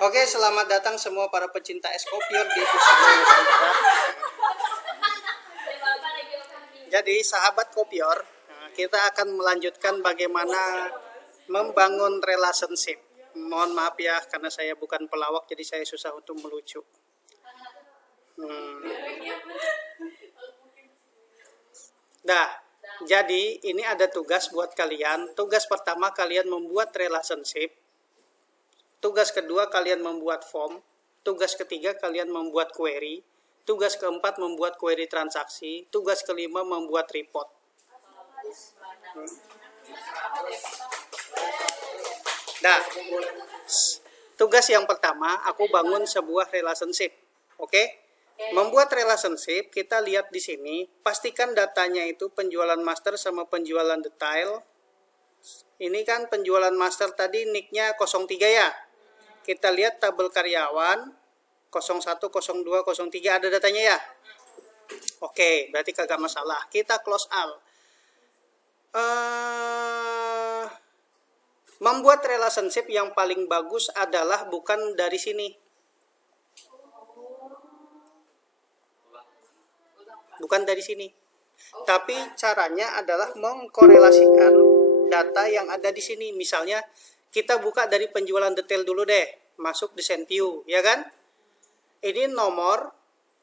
Oke, selamat datang semua para pecinta es kopior di Pusat. Jadi, sahabat kopior, kita akan melanjutkan bagaimana membangun relationship. Mohon maaf ya, karena saya bukan pelawak, jadi saya susah untuk melucu. Nah, jadi ini ada tugas buat kalian. Tugas pertama, kalian membuat relationship. Tugas kedua, kalian membuat form. Tugas ketiga, kalian membuat query. Tugas keempat, membuat query transaksi. Tugas kelima, membuat report. Nah, tugas yang pertama, aku bangun sebuah relationship. Oke? Membuat relationship, kita lihat di sini, pastikan datanya itu penjualan master sama penjualan detail. Ini kan penjualan master tadi nicknya 03 ya. Kita lihat tabel karyawan 01, 02, 03 ada datanya ya. Oke, berarti kagak masalah. Kita close all. Membuat relationship yang paling bagus adalah bukan dari sini. Bukan dari sini. Tapi caranya adalah mengkorelasikan data yang ada di sini. Misalnya kita buka dari penjualan detail dulu deh. Masuk desain view, ya kan? Ini nomor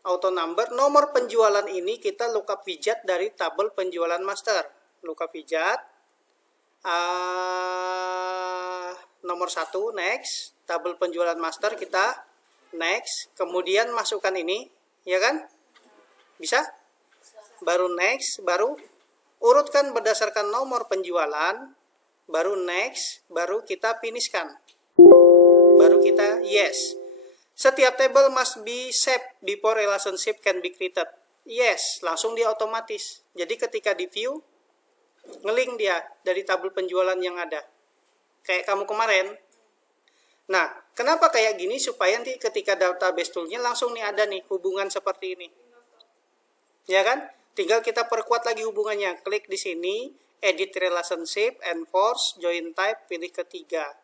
auto number. Nomor penjualan ini kita lookup widget dari tabel penjualan master. Lookup widget. Nomor 1 next. Tabel penjualan master kita next. Kemudian masukkan ini, ya kan? Bisa? Baru next, baru urutkan berdasarkan nomor penjualan, baru next, baru kita finishkan. Baru kita yes. Setiap table must be saved before relationship can be created. Yes, langsung dia otomatis. Jadi ketika di view, ngelink dia dari tabel penjualan yang ada. Kayak kamu kemarin. Nah, kenapa kayak gini? Supaya nanti ketika database toolnya langsung nih ada nih hubungan seperti ini. Ya kan? Tinggal kita perkuat lagi hubungannya. Klik di sini, edit relationship, enforce, join type, pilih ketiga.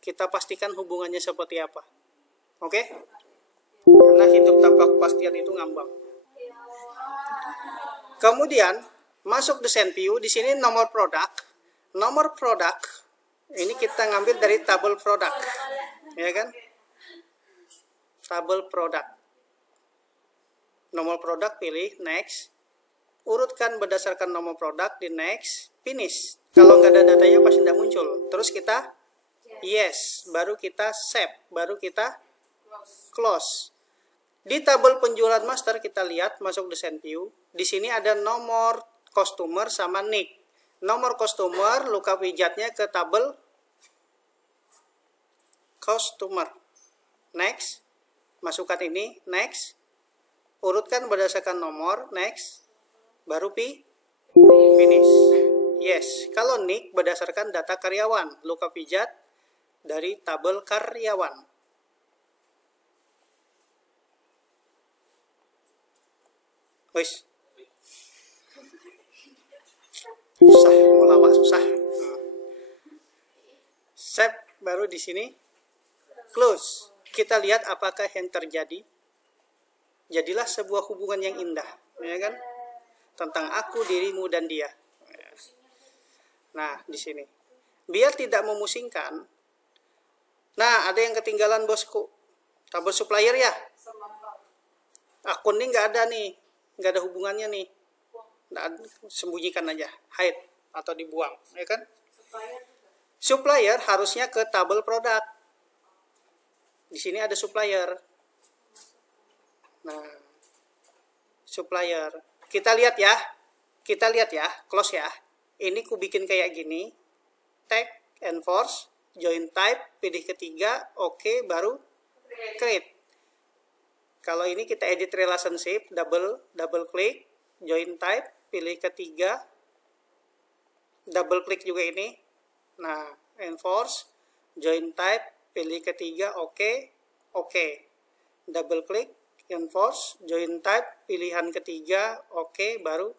Kita pastikan hubungannya seperti apa. Oke? Karena hidup tanpa kepastian itu ngambang. Kemudian, masuk desain view, di sini nomor produk. Nomor produk, ini kita ngambil dari tabel produk. Ya kan? Tabel produk. Nomor produk pilih, next. Urutkan berdasarkan nomor produk di next, finish. Kalau nggak ada datanya pasti tidak muncul. Terus kita yes, baru kita save, baru kita close. Di tabel penjualan master kita lihat masuk desain view. Di sini ada nomor customer sama nick. Nomor customer lookup widgetnya ke tabel customer. Next, masukkan ini, next. Urutkan berdasarkan nomor, next. Baru finish. Yes, kalau nick berdasarkan data karyawan, lookup widget dari tabel karyawan. Wis. Susah, mau lawak susah. Save, baru di sini close. Kita lihat apakah yang terjadi. Jadilah sebuah hubungan yang indah, ya kan? Tentang aku, dirimu, dan dia. Nah, di sini. Biar tidak memusingkan. Nah, ada yang ketinggalan bosku. Tabel supplier ya? Akun ini nggak ada nih. Nggak ada hubungannya nih. Sembunyikan aja. Hide atau dibuang. Ya kan? Supplier harusnya ke tabel produk. Di sini ada supplier. Nah, supplier. Kita lihat ya, close ya. Ini ku bikin kayak gini. Tag, enforce, join type, pilih ketiga, oke, baru create. Kalau ini kita edit relationship, double klik, join type, pilih ketiga, double klik juga ini. Nah, enforce, join type, pilih ketiga, oke. Double klik, enforce, join type, pilihan ketiga, oke, baru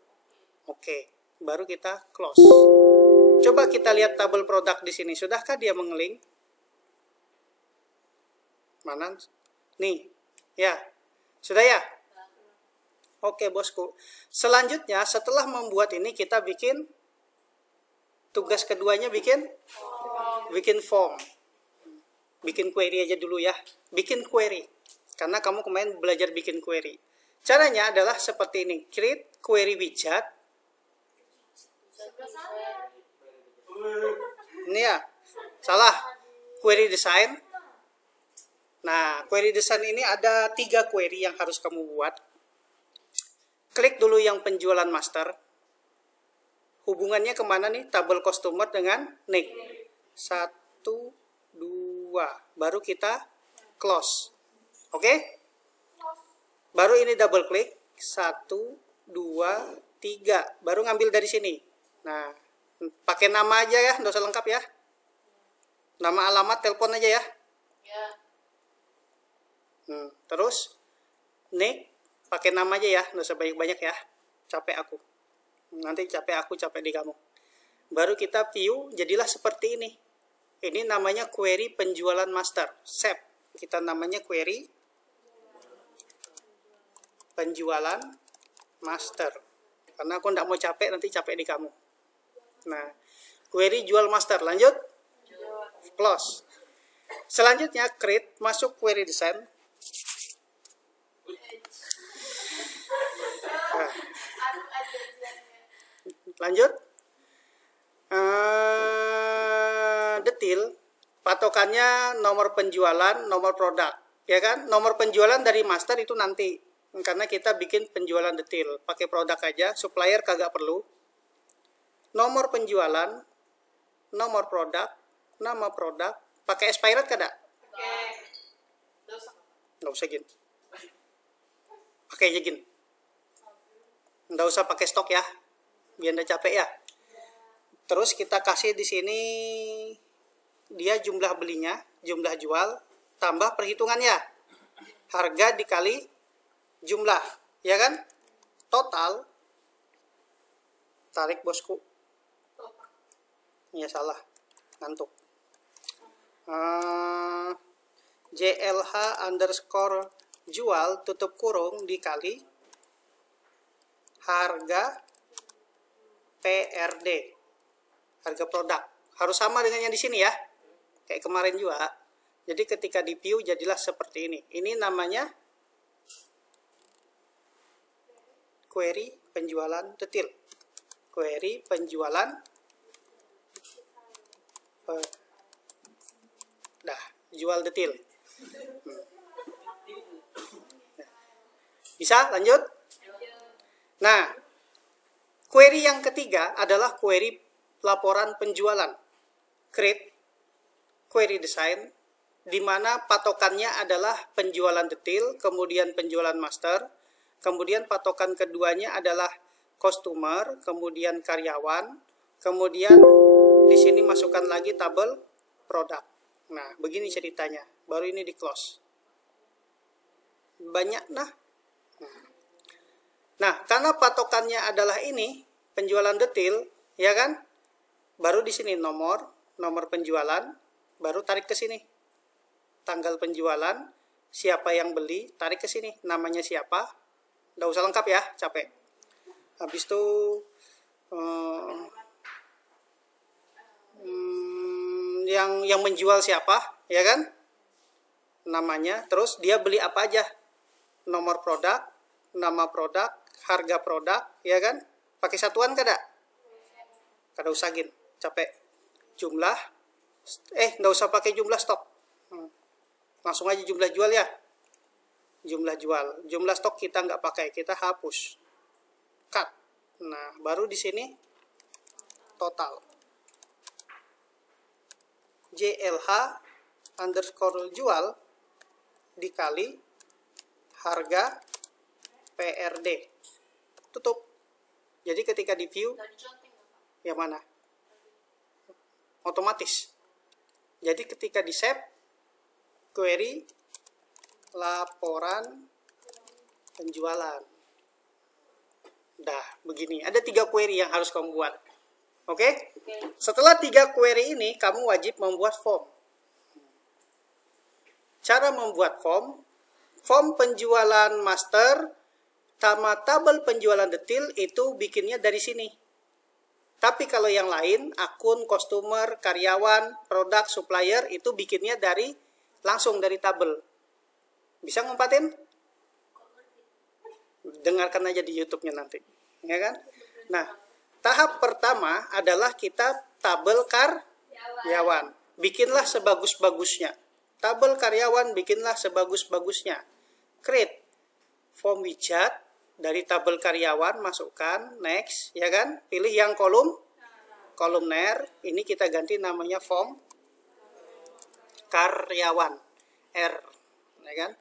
kita close. Coba kita lihat tabel produk di sini. Sudahkah dia mengeling? Mana? Nih, ya. Sudah ya? Oke, bosku. Selanjutnya, setelah membuat ini, kita bikin tugas keduanya, bikin form. Bikin query aja dulu ya. Bikin query. Karena kamu kemarin belajar bikin query. Caranya adalah seperti ini. Create query widget. Ini ya. Salah. Query design. Nah, query design ini ada 3 query yang harus kamu buat. Klik dulu yang penjualan master. Hubungannya kemana nih? Tabel customer dengan nick. 1, 2. Baru kita close. Oke? Baru ini double klik. 1, 2, 3. Baru ngambil dari sini. Nah, pakai nama aja ya. Nggak usah lengkap ya. Nama, alamat, telepon aja ya. Terus nick pakai nama aja ya, nggak usah banyak-banyak ya, capek aku nanti, capek aku, capek di kamu. Baru kita view, jadilah seperti ini namanya query penjualan master. Save, kita namanya query penjualan master, karena aku nggak mau capek, nanti capek di kamu. Nah, query jual master. Lanjut, close. Selanjutnya create, masuk query design. Nah, lanjut, detail, patokannya nomor penjualan, nomor produk, ya kan? Nomor penjualan dari master itu nanti, karena kita bikin penjualan detail, pakai produk aja, supplier kagak perlu. Nomor penjualan, nomor produk, nama produk, pakai expired kada? Nggak usah gin, pakai aja gin. Nggak usah pakai stok ya, biar nggak capek ya. Terus kita kasih di sini dia jumlah belinya, jumlah jual, tambah perhitungannya, harga dikali jumlah, ya kan? Total, tarik bosku. Ya salah, ngantuk. JLH underscore jual tutup kurung dikali harga PRD, harga produk. Harus sama dengan yang di sini ya, kayak kemarin juga. Jadi ketika di view jadilah seperti ini. Ini namanya query penjualan detail. Query penjualan jual detail. Bisa lanjut? Nah, query yang ketiga adalah query laporan penjualan. Create query design, di mana patokannya adalah penjualan detail, kemudian penjualan master, kemudian patokan keduanya adalah customer, kemudian karyawan, kemudian di sini masukkan lagi tabel produk. Nah, begini ceritanya. Baru ini di close. Banyak nah. Nah, karena patokannya adalah ini penjualan detail, ya kan? Baru di sini nomor penjualan, baru tarik ke sini. Tanggal penjualan, siapa yang beli, tarik ke sini. Namanya siapa? Nggak usah lengkap ya, capek. Habis itu yang menjual siapa, ya kan? Namanya, terus dia beli apa aja? Nomor produk, nama produk, harga produk, ya kan? Pakai satuan kada? Kada usah gin, capek. Jumlah, nggak usah pakai jumlah stok. Langsung aja jumlah jual ya. Jumlah jual, jumlah stok kita nggak pakai, kita hapus. Cut. Nah, baru di sini total. JLH underscore jual dikali harga PRD. Tutup. Jadi ketika di view, yang mana? Otomatis. Jadi ketika di save, query laporan penjualan. Dah, begini. Ada 3 query yang harus kamu buat. Oke? Setelah 3 query ini, kamu wajib membuat form. cara membuat form penjualan master sama tabel penjualan detail itu bikinnya dari sini. Tapi kalau yang lain, akun, customer, karyawan, produk, supplier, itu bikinnya langsung dari tabel. Bisa ngompatin? Dengarkan aja di YouTube-nya nanti. Ya kan? Nah, tahap pertama adalah kita tabel karyawan. Bikinlah sebagus-bagusnya. Tabel karyawan bikinlah sebagus-bagusnya. Create form widget dari tabel karyawan, masukkan, next, ya kan? Pilih yang kolumner, ini kita ganti namanya form karyawan, R, ya kan?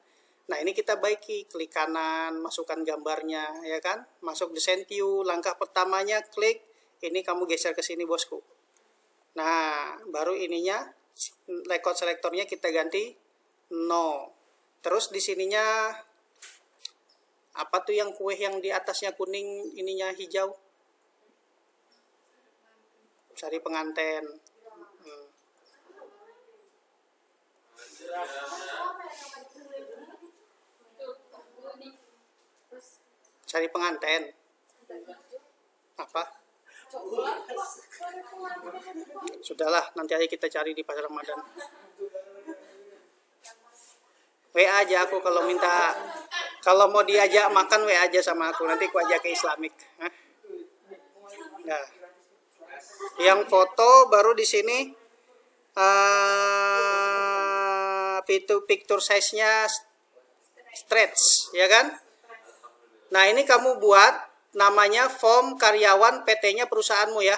Nah, ini kita baiki, klik kanan, masukkan gambarnya, ya kan? Masuk desain view, langkah pertamanya klik, ini kamu geser ke sini, bosku. Nah, baru ininya, layout selektornya kita ganti no. Terus di sininya apa tuh yang kue yang di atasnya kuning, ininya hijau? Cari pengantin. Cari pengantin. Apa? Sudahlah, nanti aja kita cari di pasar Ramadan. WA aja aku kalau mau diajak makan, WA aja sama aku, nanti aku ajak ke Islamik. Nah, yang foto baru di sini picture size-nya stretch, ya kan? Nah, ini kamu buat namanya form karyawan PT-nya perusahaanmu ya,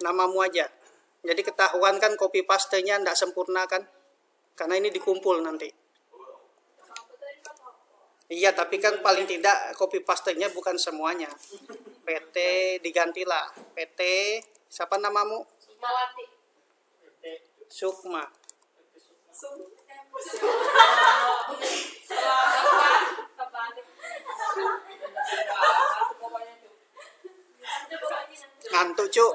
namamu aja. Jadi ketahuan kan copy paste-nya tidak sempurna kan, karena ini dikumpul nanti. Iya, tapi kan paling tidak copy paste-nya bukan semuanya. PT digantilah. PT, siapa namamu? Sukma. Ngantuk, Cuk.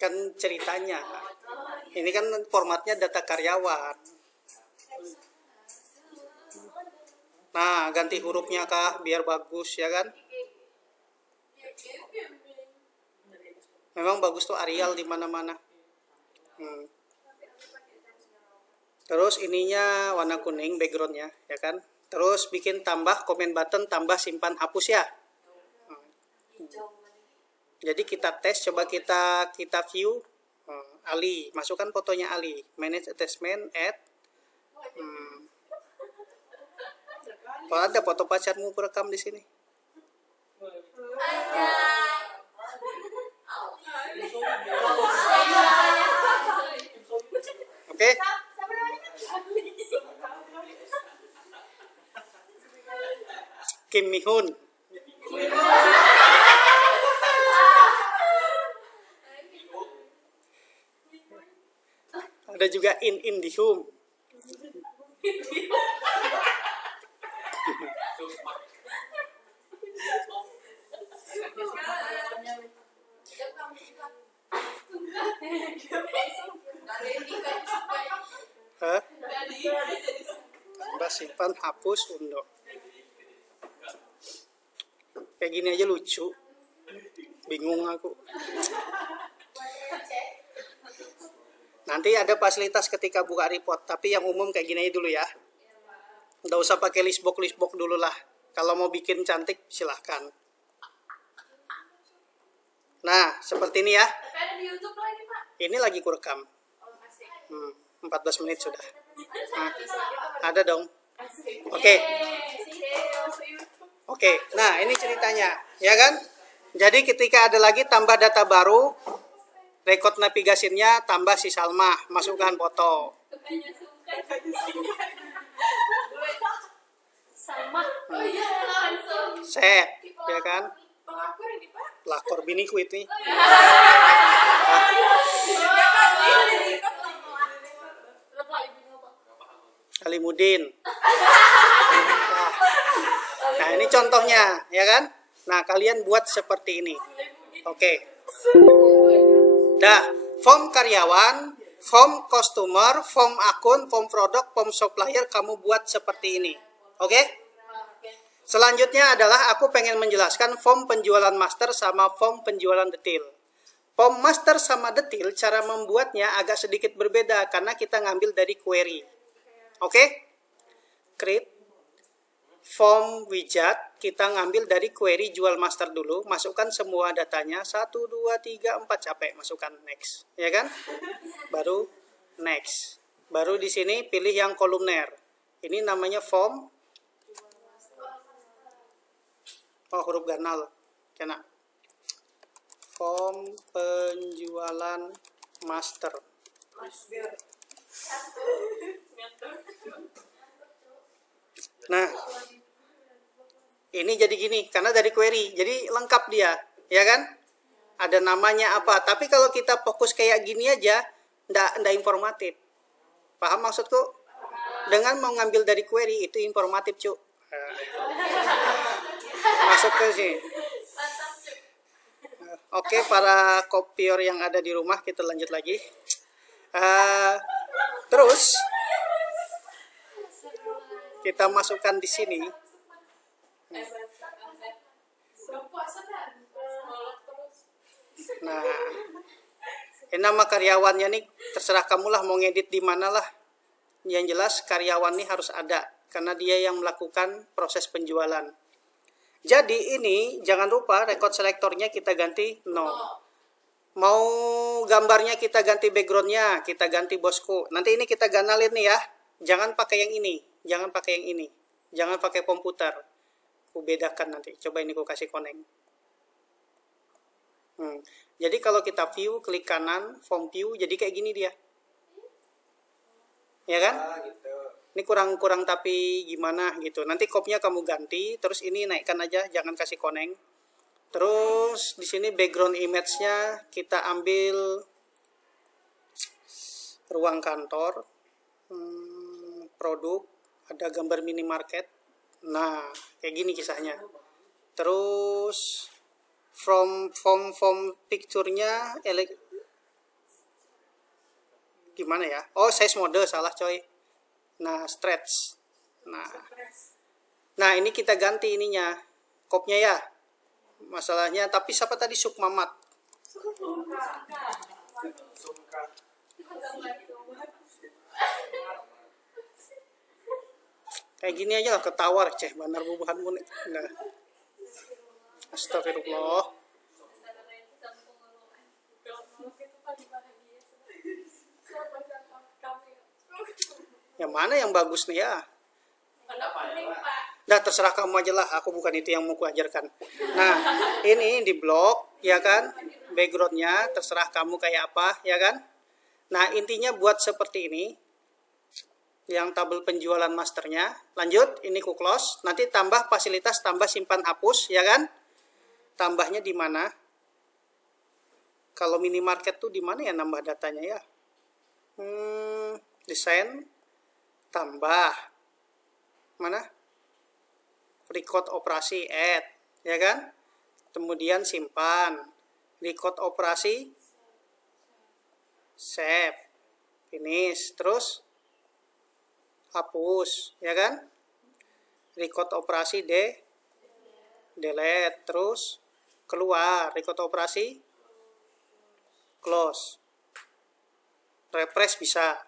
Kan ceritanya, ini kan formatnya data karyawan. Nah, ganti hurufnya kah biar bagus, ya kan? Memang bagus tuh Arial di mana-mana. Terus ininya warna kuning backgroundnya, ya kan? Terus bikin tambah comment button, tambah simpan hapus ya. Jadi kita tes, coba kita view Ali, masukkan fotonya Ali, manage attachment, add. Kalau ada foto pacarmu rekam di sini. Oke. Kim Mihun. Ada juga InDihome. Hah? Tambah simpan hapus untuk. Kayak gini aja lucu. Bingung aku. Nanti ada fasilitas ketika buka report, tapi yang umum kayak gini aja dulu ya. Nggak usah pakai listbox dulu lah. Kalau mau bikin cantik silahkan. Nah, seperti ini ya. Ini lagi kurekam. 14 menit sudah. Nah, ada dong. Oke. Nah, ini ceritanya, ya kan? Jadi ketika ada lagi tambah data baru, record navigasinya tambah si Salma, masukkan foto. Set, ya kan? Pelakor biniku itu. Mudin. Nah, ini contohnya, ya kan? Nah, kalian buat seperti ini. Oke. Dah, form karyawan, form customer, form akun, form produk, form supplier kamu buat seperti ini. Oke? Selanjutnya adalah aku pengen menjelaskan form penjualan master sama form penjualan detail. Form master sama detail cara membuatnya agak sedikit berbeda karena kita ngambil dari query. Oke? Create form widget, kita ngambil dari query jual master dulu, masukkan semua datanya 1 2 3 4 capek, masukkan next, ya kan? Baru next. Baru di sini pilih yang kolumner. Ini namanya form huruf ganal. Kena. Form penjualan master. Nah, ini jadi gini, karena dari query, jadi lengkap dia, ya kan? Ada namanya apa, tapi kalau kita fokus kayak gini aja, ndak informatif. Paham maksudku? Dengan mau ngambil dari query, itu informatif, cuk. Masuk ke sini. Oke, para kopior yang ada di rumah, kita lanjut lagi. Terus, kita masukkan di sini. Nah, ini nama karyawannya nih terserah kamulah mau ngedit di mana lah. Yang jelas karyawan nih harus ada karena dia yang melakukan proses penjualan. Jadi ini jangan lupa record selektornya kita ganti no. Mau gambarnya kita ganti backgroundnya, kita ganti bosku. Nanti ini kita ganalin nih ya. Jangan pakai yang ini. Jangan pakai yang ini. Jangan pakai komputer. Ku bedakan nanti. Coba ini ku kasih koneng. Jadi kalau kita view, klik kanan, form view, jadi kayak gini dia. Ya kan? Ini kurang tapi gimana gitu. Nanti kopnya kamu ganti, terus ini naikkan aja, jangan kasih koneng. Terus di sini background image-nya kita ambil ruang kantor, produk, ada gambar minimarket. Nah, kayak gini kisahnya. Terus from picture-nya gimana ya? Oh, size mode salah coy. Nah, stretch. Nah, ini kita ganti ininya. Kopnya ya. Masalahnya tapi siapa tadi Sukmamat? Kayak gini aja lah ketawar ceh benar bubuhan munik. Nah. Astagfirullah. Yang mana yang bagus nih ya? Nah, terserah kamu aja lah, aku bukan itu yang mau kuajarkan. Nah, ini di blok, ya kan? Backgroundnya terserah kamu kayak apa, ya kan? Nah, intinya buat seperti ini. Yang tabel penjualan masternya. Lanjut, ini ku close. Nanti tambah fasilitas, tambah simpan hapus, ya kan? Tambahnya di mana? Kalau minimarket tuh di mana ya nambah datanya ya? Desain, tambah. Mana? Record operasi, add, ya kan? Kemudian simpan. Record operasi, save, finish, terus hapus, ya kan? Record operasi delete, terus keluar, record operasi close. Refresh bisa,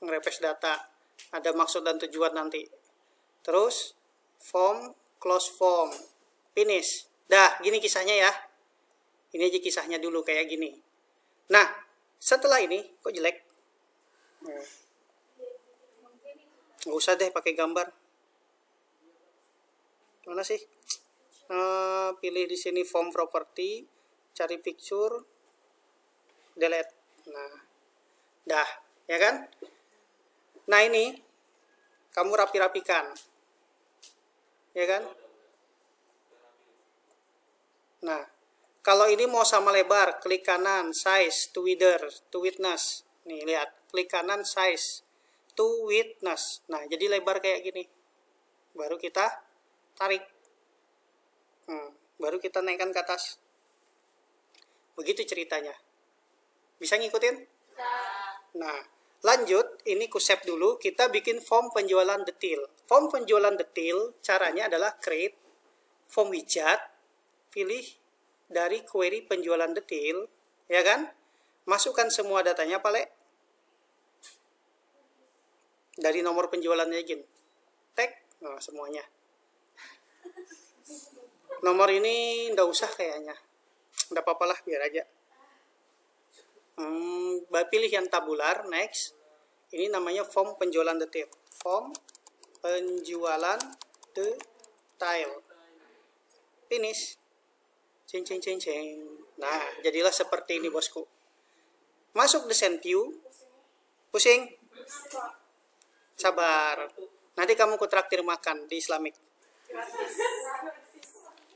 nge-refresh data, ada maksud dan tujuan nanti. Terus form, close form, finish. Dah, gini kisahnya ya. Ini aja kisahnya dulu kayak gini. Nah, setelah ini kok jelek? Nggak usah deh pakai gambar. Mana sih? Pilih di sini form property, cari picture, delete. Nah, dah, ya kan? Nah ini kamu rapi-rapikan, ya kan? Nah, kalau ini mau sama lebar, klik kanan, size, to width, to width. Nih lihat, klik kanan, size. to witness. Nah, jadi lebar kayak gini. Baru kita tarik. Baru kita naikkan ke atas. Begitu ceritanya. Bisa ngikutin? Nah, lanjut. Ini ku save dulu. Kita bikin form penjualan detail. Form penjualan detail caranya adalah create form widget. Pilih dari query penjualan detail. Ya kan? Masukkan semua datanya, Pak Le. Dari nomor penjualannya gini. Tag. Nah, semuanya. Nomor ini nggak usah kayaknya. Nggak apa-apa lah, biar aja. Pilih yang tabular, next. Ini namanya form penjualan detail. Form penjualan detail. Finish. Ceng ceng ceng ceng. Nah, jadilah seperti ini, bosku. Masuk desain view. Pusing. Sabar. Nanti kamu ku traktir makan di Islamic.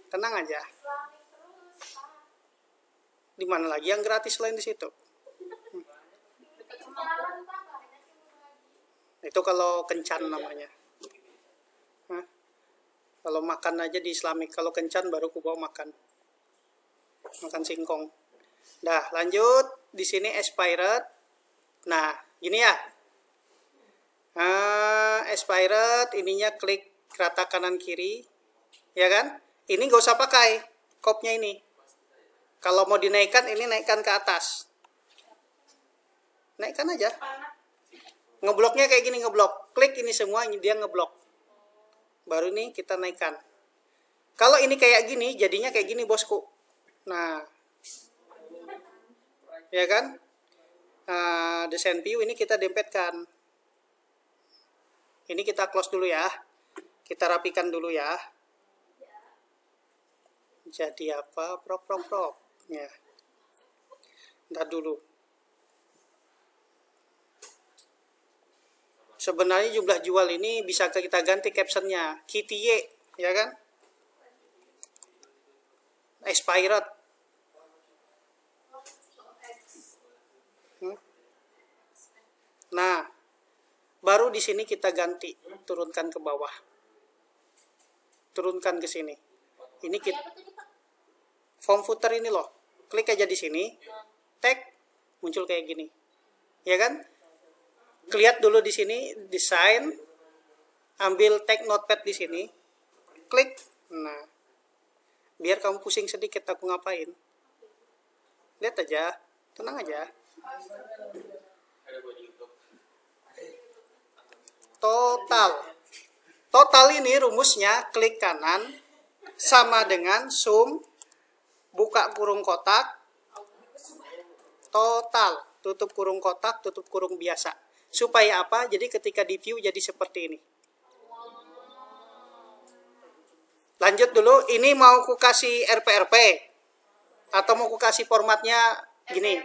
Tenang aja. Di mana lagi yang gratis selain di situ? Itu kalau kencan namanya. Kalau makan aja di Islamic, kalau kencan baru ku bawa makan. Makan singkong. Dah, lanjut. Di sini expired. Nah, gini ya. Expired, ininya klik rata kanan kiri. Ya kan? Ini gak usah pakai kopnya ini. Kalau mau dinaikkan, ini naikkan ke atas. Naikkan aja. Ngebloknya kayak gini, ngeblok. Klik ini semua, ini dia ngeblok. Baru nih kita naikkan. Kalau ini kayak gini, jadinya kayak gini, bosku. Nah. Ya kan? Desain view ini kita dempetkan. Ini kita close dulu ya. Kita rapikan dulu ya. Jadi apa? Prop. Ya. Ntar dulu. Sebenarnya jumlah jual ini bisa kita ganti captionnya. KTY, ya kan? Expired. Nah, baru di sini kita ganti, turunkan ke bawah. Turunkan ke sini. Ini kita form footer ini loh. Klik aja di sini. Tag muncul kayak gini. Ya kan? Lihat dulu di sini desain. Ambil tag notepad di sini. Klik. Nah. Biar kamu pusing sedikit aku ngapain. Lihat aja. Tenang aja. Total ini rumusnya klik kanan sama dengan sum buka kurung kotak total, tutup kurung kotak, tutup kurung biasa. Supaya apa? Jadi ketika di view jadi seperti ini. Lanjut dulu, ini mau ku kasih RPRP atau mau ku kasih formatnya gini.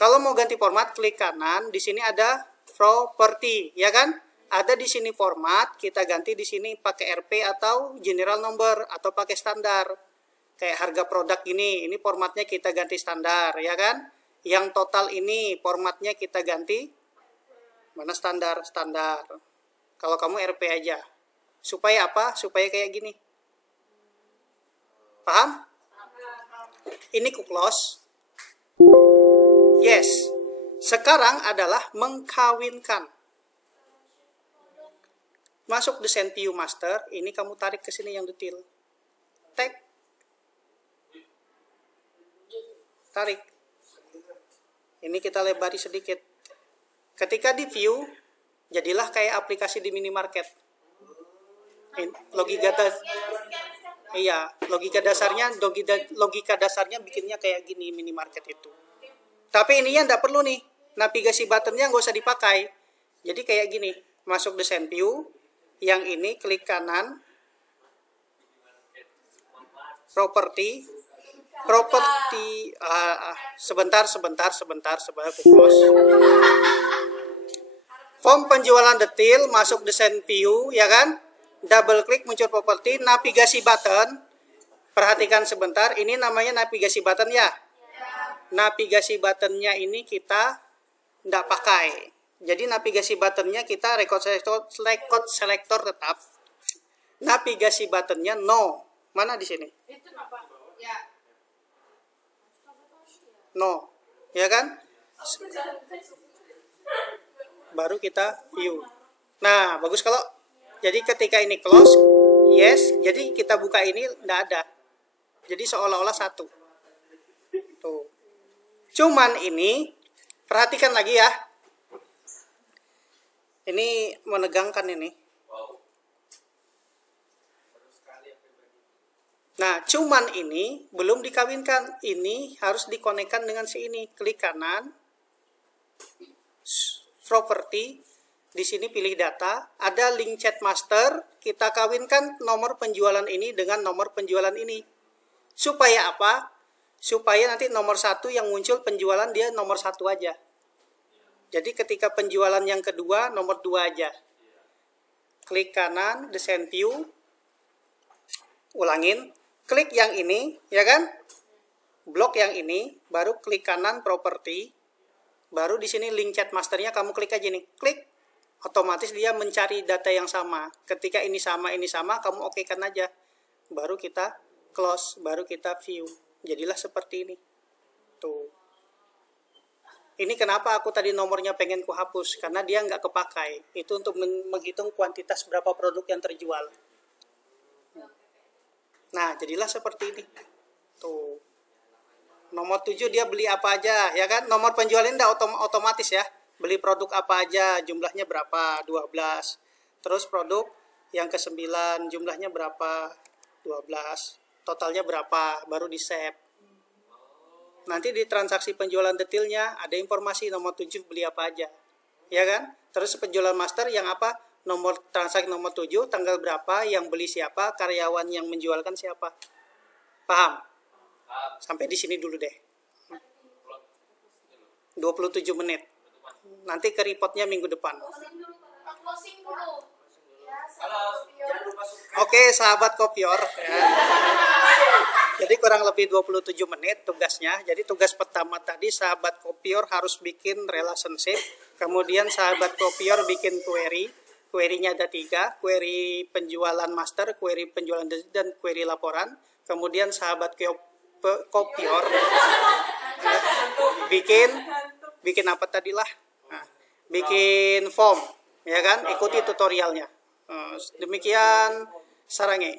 Kalau mau ganti format klik kanan, di sini ada property, ya kan? Ada di sini format, kita ganti di sini pakai RP atau general number atau pakai standar. Kayak harga produk ini formatnya kita ganti standar, ya kan? Yang total ini formatnya kita ganti mana standar. Kalau kamu RP aja. Supaya apa? Supaya kayak gini. Paham? Ini ku close. Yes. Sekarang adalah mengkawinkan. Masuk desain view master, ini kamu tarik ke sini yang detail. Tag. Tarik. Ini kita lebari sedikit. Ketika di view, jadilah kayak aplikasi di minimarket. Logika dasarnya bikinnya kayak gini minimarket itu. Tapi ininya enggak perlu nih. Navigasi buttonnya nggak usah dipakai. Jadi kayak gini. Masuk desain view. Yang ini klik kanan. Property. Sebentar. Fokus. Form penjualan detail. Masuk desain view. Ya kan? Double klik muncul properti, navigasi button. Perhatikan sebentar, ini namanya navigasi button ya. Navigasi buttonnya ini kita tidak pakai. Jadi navigasi buttonnya kita record selector tetap. Navigasi buttonnya no. Mana di sini? No. Ya kan? Baru kita view. Nah, bagus kalau jadi ketika ini close, yes, jadi kita buka ini enggak ada. Jadi seolah-olah satu. Tuh. Cuman ini perhatikan lagi ya. Ini menegangkan ini. Nah, cuman ini belum dikawinkan. Ini harus dikonekkan dengan si ini. Klik kanan. Property. Di sini pilih data. Ada link chat master. Kita kawinkan nomor penjualan ini dengan nomor penjualan ini. Supaya apa? Supaya nanti nomor 1 yang muncul penjualan dia nomor 1 aja. Jadi ketika penjualan yang kedua nomor 2 aja. Klik kanan, desain view. Ulangin. Klik yang ini, ya kan? Blok yang ini, baru klik kanan properti. Baru di sini link chat masternya kamu klik aja nih. Klik. Otomatis dia mencari data yang sama. Ketika ini sama, kamu okekan aja. Baru kita close, baru kita view. Jadilah seperti ini. Tuh. Ini kenapa aku tadi nomornya pengen ku hapus. Karena dia nggak kepakai. Itu untuk menghitung kuantitas berapa produk yang terjual. Nah, jadilah seperti ini. Tuh. Nomor 7 dia beli apa aja, ya kan? Nomor penjualan enggak otomatis ya. Beli produk apa aja, jumlahnya berapa? 12. Terus produk yang ke-9 jumlahnya berapa? 12. Totalnya berapa? Baru di-save. Nanti di transaksi penjualan detailnya ada informasi nomor 7 beli apa aja. Ya kan? Terus penjualan master yang apa? Nomor transaksi nomor 7, tanggal berapa, yang beli siapa, karyawan yang menjualkan siapa. Paham? Sampai di sini dulu deh. 27 menit. Nanti ke reportnya minggu depan. Oke, sahabat kopior. Ya. Jadi kurang lebih 27 menit tugasnya. Jadi tugas pertama tadi sahabat kopior harus bikin relationship. Kemudian sahabat kopior bikin query. Query-nya ada 3, query penjualan master, query penjualan dan query laporan. Kemudian sahabat kopior bikin apa tadilah? Nah, bikin form, ya kan? Ikuti tutorialnya. Demikian sarannya.